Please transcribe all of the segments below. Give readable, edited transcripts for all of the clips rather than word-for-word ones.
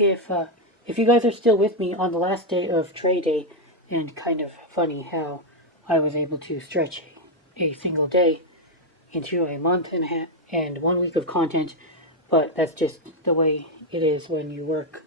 if you guys are still with me on the last day of Tray Day, and kind of funny how I was able to stretch a single day into a month and 1 week of content, but that's just the way it is when you work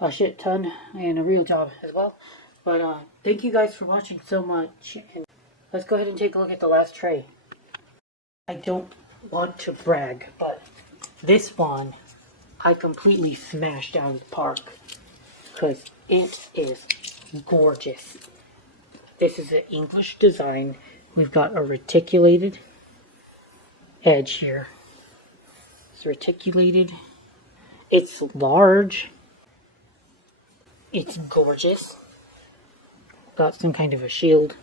a shit ton and a real job as well. But thank you guys for watching so much, and let's go ahead and take a look at the last tray. I don't want to brag, but this one I completely smashed out of the park because it is gorgeous. This is an English design. We've got a reticulated edge here. It's reticulated. It's large. It's gorgeous. Got some kind of a shield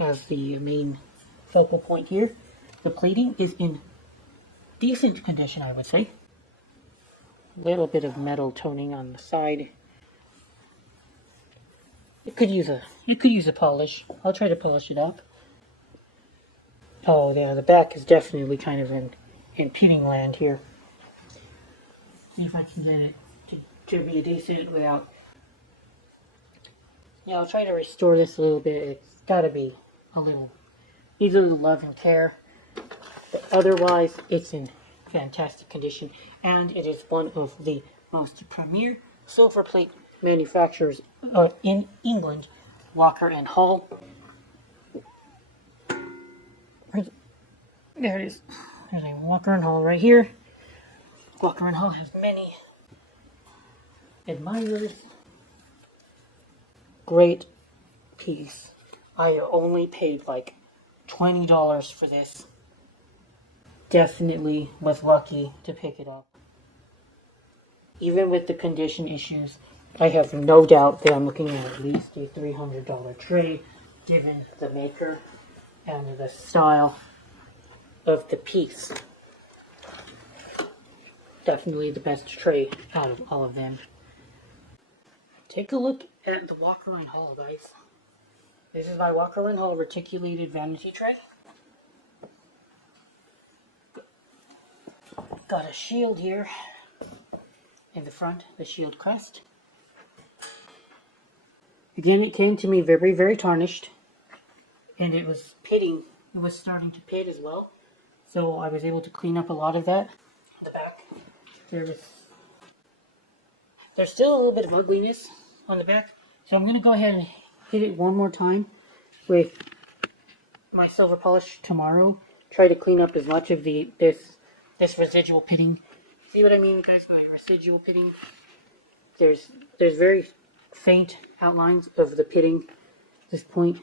as the main focal point here. The plating is in decent condition, I would say. A little bit of metal toning on the side. It could use a polish. I'll try to polish it up. Oh yeah, the back is definitely kind of in pitting land here. See if I can get it to be a decent without. Yeah, I'll try to restore this a little bit. It's gotta be needs a little love and care. But otherwise, it's in fantastic condition, and it is one of the most premier silver plate manufacturers in England, Walker and Hall. There it is. There's a Walker and Hall right here. Walker and Hall has many admirers. Great piece. I only paid like $20 for this. Definitely was lucky to pick it up. Even with the condition issues, I have no doubt that I'm looking at least a $300 tray, given the maker and the style of the piece. Definitely the best tray out of all of them. Take a look at the Walker and Hall, guys. This is my Walker and Hall reticulated vanity tray. Got a shield here in the front, the shield crest. Again, it came to me very, very tarnished, and it was pitting. It was starting to pit as well, so I was able to clean up a lot of that. The back, there's still a little bit of ugliness on the back, so I'm going to go ahead and hit it one more time with my silver polish tomorrow. Try to clean up as much of this residual pitting. See what I mean, guys, by residual pitting? There's very faint outlines of the pitting at this point.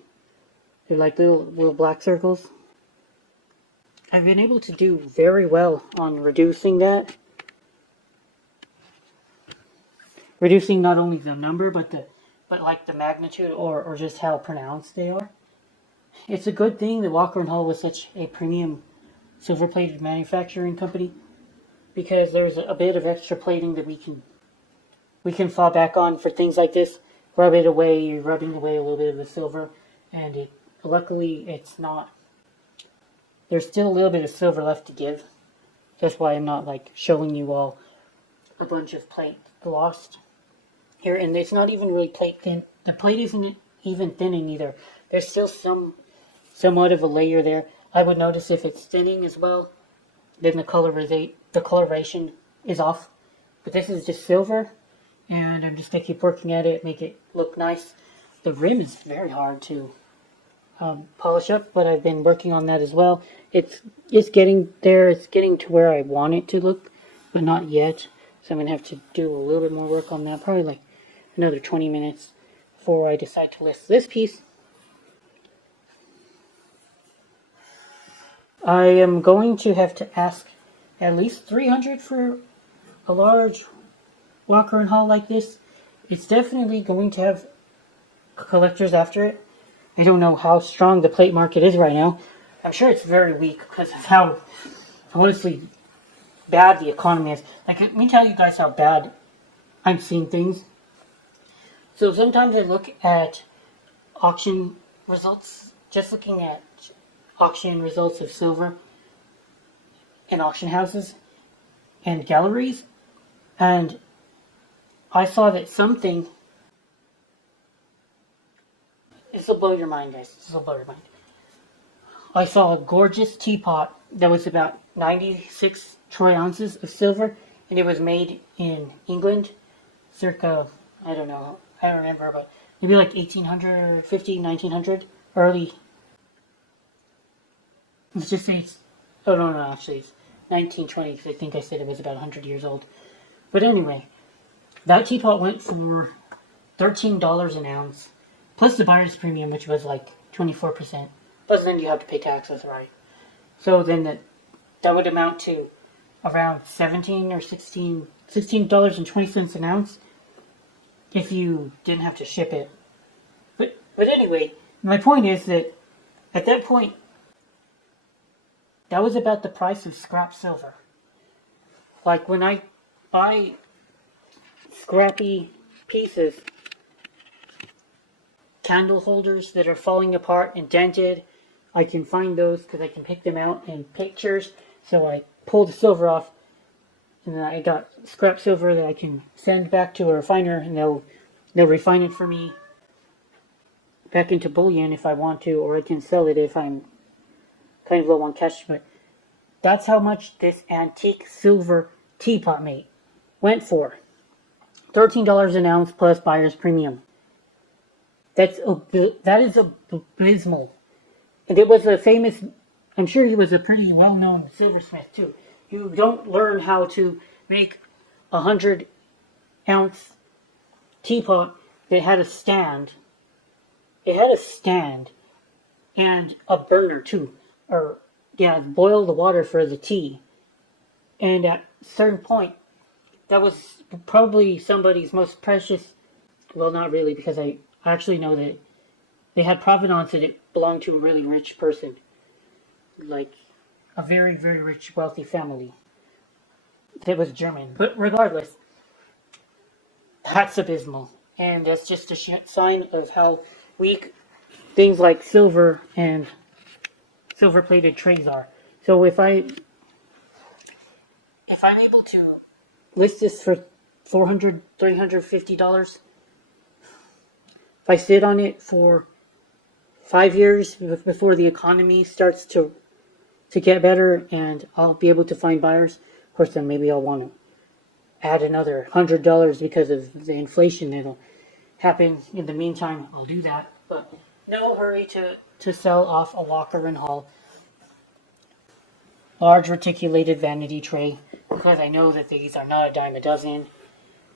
They're like little black circles. I've been able to do very well on reducing that. Reducing not only the number, but like the magnitude or just how pronounced they are. It's a good thing that Walker & Hall was such a premium silver-plated manufacturing company, because there's a bit of extra plating that we can fall back on for things like this. Rub it away, you're rubbing away a little bit of the silver, and luckily it's not. There's still a little bit of silver left to give. That's why I'm not like showing you all a bunch of plate glossed here, and it's not even really plate thin. The plate isn't even thinning either. There's still somewhat of a layer there. I would notice if it's thinning as well, then the coloration is off. But this is just silver, and I'm just going to keep working at it, make it look nice. The rim is very hard to polish up, but I've been working on that as well. It's getting there. It's getting to where I want it to look, but not yet. So I'm going to have to do a little bit more work on that, probably like another 20 minutes before I decide to list this piece. I am going to have to ask at least $300 for a large Walker & Hall like this. It's definitely going to have collectors after it. I don't know how strong the plate market is right now. I'm sure it's very weak because of how honestly bad the economy is. Like, let me tell you guys how bad I'm seeing things. So sometimes I look at auction results, just looking at auction results of silver in auction houses and galleries, and I saw that something. This will blow your mind, guys. This will blow your mind. I saw a gorgeous teapot that was about 96 troy ounces of silver, and it was made in England, circa, I don't know, I don't remember, but maybe like 1850, 1900, early. Let's just say it's, oh no, actually it's 1920, because I think I said it was about 100 years old. But anyway, that teapot went for $13 an ounce, plus the buyer's premium, which was like 24%. Plus then you have to pay taxes, right? So then that would amount to around 17 or $16.20 an ounce if you didn't have to ship it. But anyway, my point is that at that point, that was about the price of scrap silver. Like when I buy scrappy pieces, candle holders that are falling apart and dented, I can find those because I can pick them out in pictures. So I pull the silver off, and then I got scrap silver that I can send back to a refiner, and they'll refine it for me back into bullion if I want to, or I can sell it if I'm kind of low on cash. But that's how much this antique silver teapot mate went for. $13 an ounce plus buyer's premium. That is abysmal. And it was a famous, I'm sure he was a pretty well-known silversmith too. You don't learn how to make 100-ounce teapot that had a stand. It had a stand and a burner too. Or, yeah, boil the water for the tea. And at a certain point, that was probably somebody's most precious, well, not really, because I actually know that they had provenance that it belonged to a really rich person. Like a very, very rich, wealthy family. That was German. But regardless, that's abysmal. And that's just a sign of how weak things like silver and silver-plated trays are. So if I'm able to list this for $400, $350, if I sit on it for 5 years before the economy starts to get better and I'll be able to find buyers, of course then maybe I'll want to add another $100 because of the inflation that'll happen in the meantime. I'll do that, but no hurry to sell off a Walker and Hall large reticulated vanity tray, because I know that these are not a dime a dozen.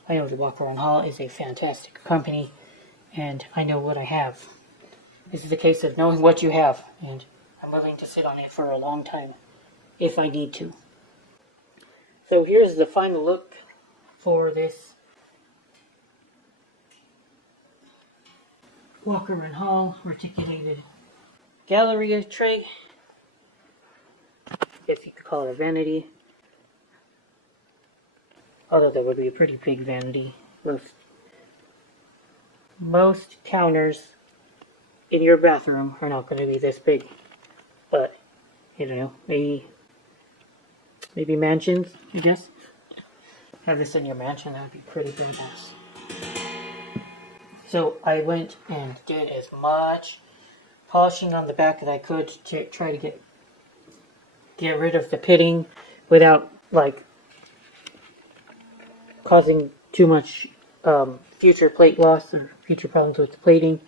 I know the Walker and Hall is a fantastic company, and I know what I have. This is a case of knowing what you have, and I'm willing to sit on it for a long time if I need to. So here's the final look for this Walker and Hall reticulated gallery tray. I guess you could call it a vanity. Although that would be a pretty big vanity. Most counters in your bathroom are not going to be this big. But, you know, maybe mansions, I guess. Have this in your mansion, that would be pretty badass. So I went and did as much polishing on the back that I could to try to get rid of the pitting without, like, causing too much future plate loss or future problems with the plating.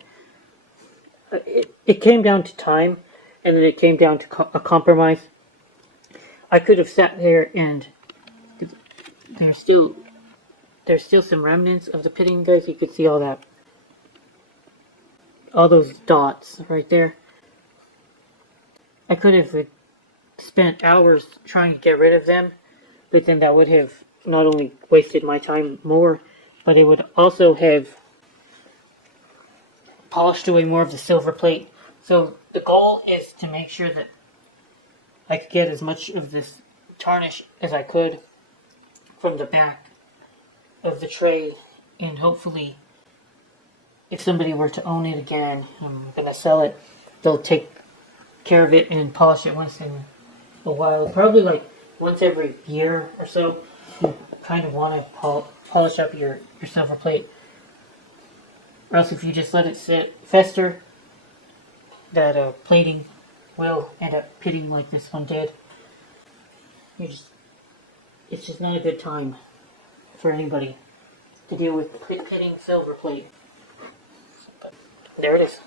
It came down to time, and then it came down to a compromise. I could have sat there and there's still some remnants of the pitting, guys. You could see all those dots right there. I could have spent hours trying to get rid of them, but then that would have not only wasted my time more, but it would also have polished away more of the silver plate. So the goal is to make sure that I could get as much of this tarnish as I could from the back of the tray, and hopefully if somebody were to own it again, I'm gonna sell it, they'll take care of it and polish it once in a while, probably like once every year or so. you kind of want to polish up your silver plate. Or else if you just let it sit fester, that plating will end up pitting like this one did. It's just not a good time for anybody to deal with pitting silver plate. But there it is.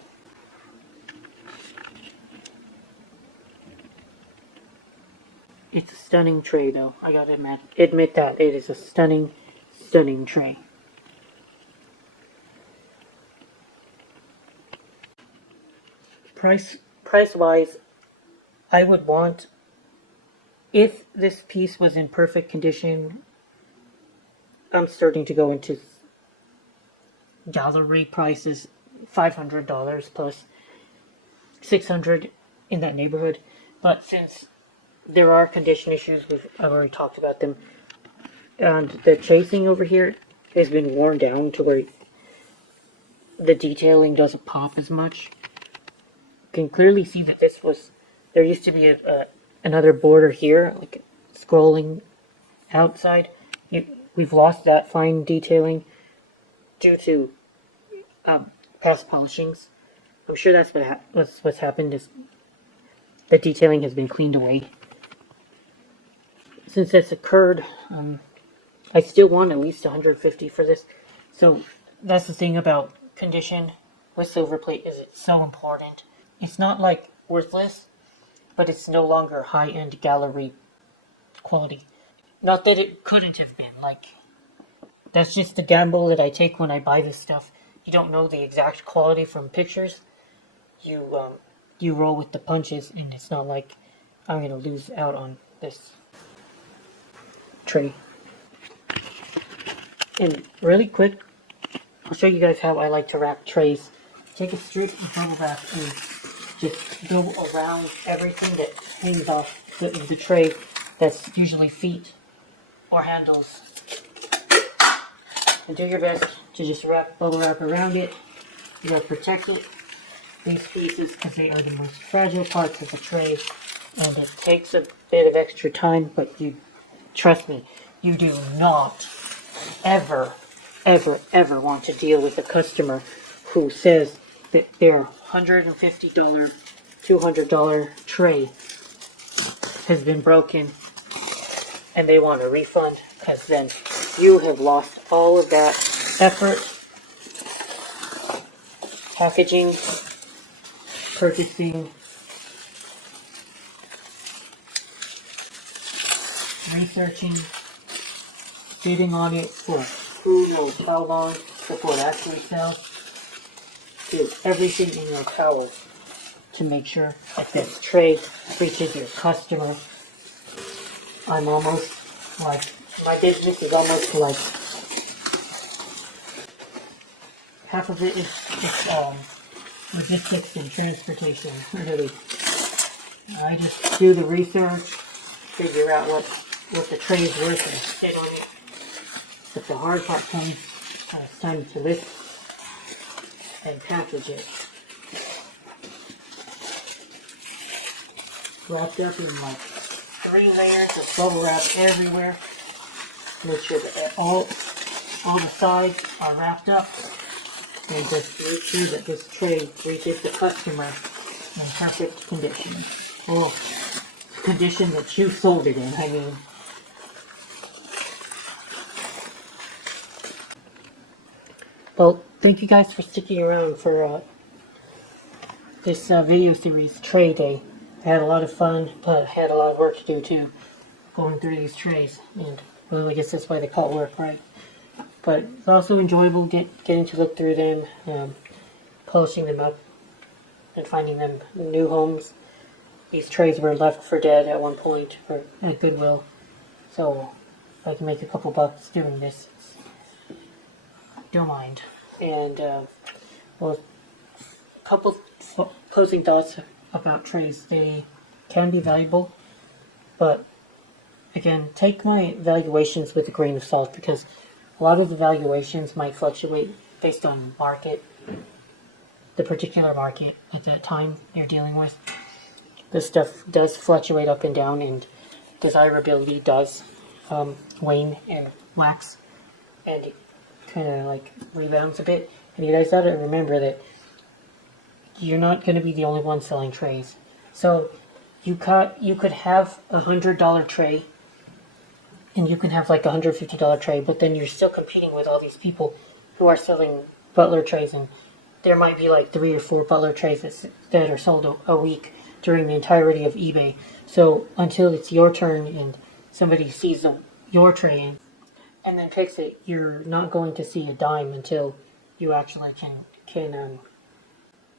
It's a stunning tray, though. I gotta admit that it is a stunning, stunning tray. Price wise, I would want, if this piece was in perfect condition, I'm starting to go into gallery prices, $500 plus $600 in that neighborhood. But since there are condition issues, I've already talked about them, and the chasing over here has been worn down to where the detailing doesn't pop as much. You can clearly see that there used to be another border here, like scrolling outside. We've lost that fine detailing due to past polishings. I'm sure that's what's happened, is the detailing has been cleaned away. Since that's occurred, I still want at least $150 for this. So that's the thing about condition with silver plate, is it's so important. It's not like worthless, but it's no longer high-end gallery quality. Not that it couldn't have been. Like, that's just the gamble that I take when I buy this stuff. You don't know the exact quality from pictures. You roll with the punches, and it's not like I'm gonna lose out on this tray. And really quick, I'll show you guys how I like to wrap trays. Take a strip of bubble wrap and just go around everything that hangs off the tray. That's usually feet or handles. And do your best to just wrap bubble wrap around it. You gotta protect it. These pieces, because they are the most fragile parts of the tray, and it takes a bit of extra time, but trust me, you do not ever want to deal with a customer who says that their $150, $200 tray has been broken and they want a refund, because then you have lost all of that effort, packaging, purchasing, researching, bidding on it for who knows how long before it actually sells. Do everything in your power to make sure that this tray reaches your customer. I'm almost like, my business is almost like, half of it is logistics and transportation, really. I just do the research, figure out what the tray is worth, and sit on it. But the hard part comes when it's time to lift and package it. Wrapped up in like 3 layers of bubble wrap everywhere. Make sure that all the sides are wrapped up, and just make sure that this tray reaches the customer in perfect condition. Oh, condition that you sold it in, I mean. Well, thank you guys for sticking around for this video series, Tray Day. I had a lot of fun, but I had a lot of work to do too, going through these trays. And well, I guess that's why they call it work, right? But it's also enjoyable getting to look through them, polishing them up, and finding them new homes. These trays were left for dead at one point at Goodwill, so if I can make a couple bucks doing this, don't mind. And well, a couple closing thoughts about trays. They can be valuable, but again, take my valuations with a grain of salt, because a lot of the valuations might fluctuate based on market, the particular market at that time you're dealing with. This stuff does fluctuate up and down, and desirability does wane and wax, and it kind of like rebounds a bit. And you guys gotta remember that you're not going to be the only one selling trays. So you could have $100 tray, and you can have like $150 tray, but then you're still competing with all these people who are selling butler trays, and there might be like 3 or 4 butler trays that are sold a week during the entirety of eBay. So until it's your turn and somebody sees your tray and then takes it, you're not going to see a dime until you actually can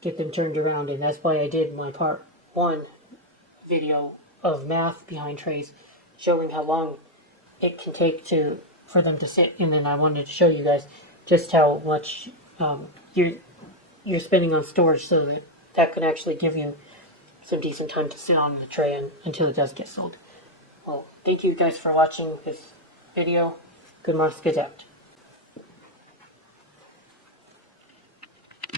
get them turned around. And that's why I did my part 1 video of math behind trays, showing how long it can take for them to sit, and then I wanted to show you guys just how much you're spending on storage, so that can actually give you some decent time to sit on the tray until it does get sold. Well, thank you guys for watching this video. Good Mars, good out.